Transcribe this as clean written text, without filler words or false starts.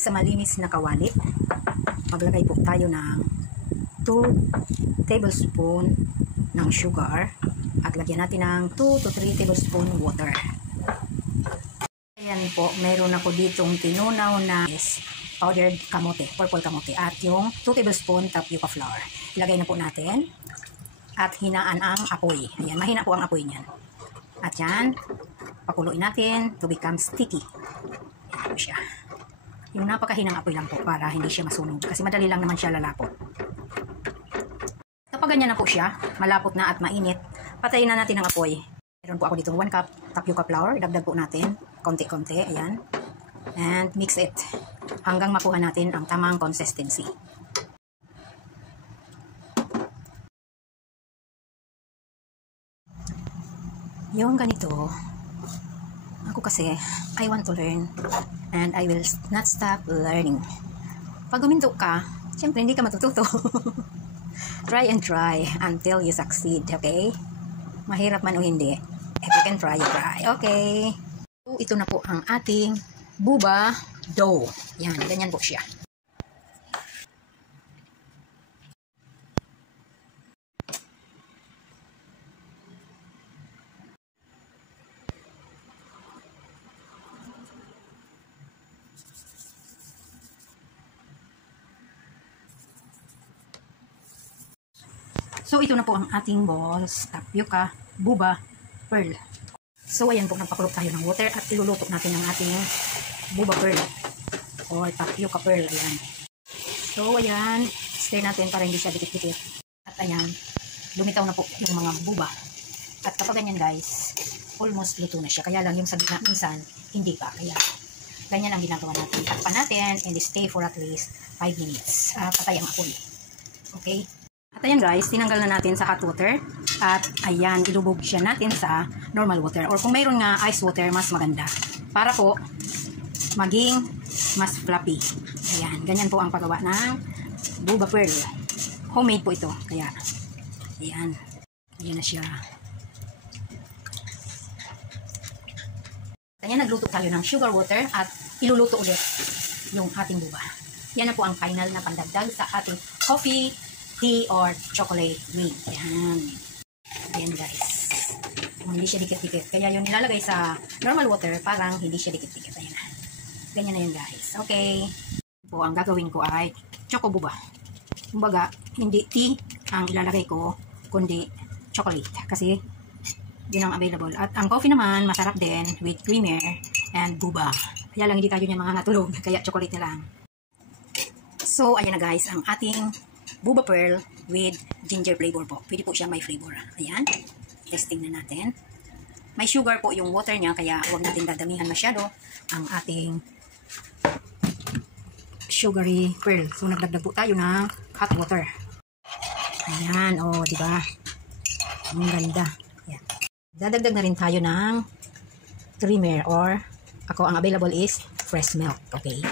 sa malinis na kawali, maglagay po tayo ng 2 tablespoon ng sugar at lagyan natin ng 2 to 3 tablespoon water. Ayan po, meron ako ditong tinunaw na powdered kamote, purple kamote, at yung 2 tablespoon tapioca flour. Ilagay na po natin at hinaan ang apoy. Ayan, mahina po ang apoy niyan. At yan, pakuluin natin to become sticky. Ayan po siya. Yung napakahinang apoy lang po para hindi siya masunog kasi madali lang naman siya lalapot. Kapag ganyan na po siya, malapot na at mainit, patayin na natin ang apoy. Meron po ako ditong 1 cup tapioca flour. Idagdag po natin konti-konti. Ayan. And mix it hanggang makuha natin ang tamang consistency. Yung ganito, ako kasi, I want to learn and I will not stop learning. Pag guminto ka, syempre hindi ka matututo. Try and try until you succeed, okay? Mahirap man o hindi. If you can try, you try. Okay. So, ito na po ang ating boba dough. Yan, ganyan po siya. So, ito na po ang ating balls, tapioca, boba, pearl. So, ayan po, nagpakulog tayo ng water at iluluto natin ang ating boba pearl or tapioca pearl. Ayan. So, ayan, stir natin para hindi siya dikit-dikit. At ayan, lumitaw na po yung mga boba. At kapag ganyan guys, almost luto na siya. Kaya lang yung sa gitna minsan, hindi pa. Kaya, ganyan ang ginagawa natin. Takpan natin and stay for at least 5 minutes. Patay ang apoy. Okay? At ayan guys, tinanggal na natin sa hot water at ayan, ilubog siya natin sa normal water or kung mayroon nga ice water, mas maganda para po maging mas fluffy. Ayan, ganyan po ang paggawa ng boba pearl. Homemade po ito, kaya ayan, ayan na siya. Ayan, nagluto tayo ng sugar water at iluluto ulit yung ating boba. Yan na po ang final na pandagdag sa ating coffee, tea, or chocolate drink. Ayan. Ayan guys. Hindi siya dikit-dikit. Kaya yung nilalagay sa normal water, parang hindi siya dikit-dikit. Ayan na. Ganyan na yun guys. Okay. Po, ang gagawin ko ay choco boba. Kumbaga, hindi tea ang ilalagay ko, kundi chocolate. Kasi, yun ang available. At ang coffee naman, masarap din with creamer and boba. Kaya lang hindi tayo niya mga natulog. Kaya chocolate na lang. So, ayan na guys, ang ating boba pearl with ginger flavor po. Pwede po siya may flavor. Ayan. Testing na natin. May sugar po yung water niya, kaya huwag natin dadamihan masyado ang ating sugary pearl. So, nagdagdag po tayo ng hot water. Ayan. O, diba? Ang ganda. Ayan. Dadagdag na rin tayo ng creamer or ako, ang available is fresh milk. Okay.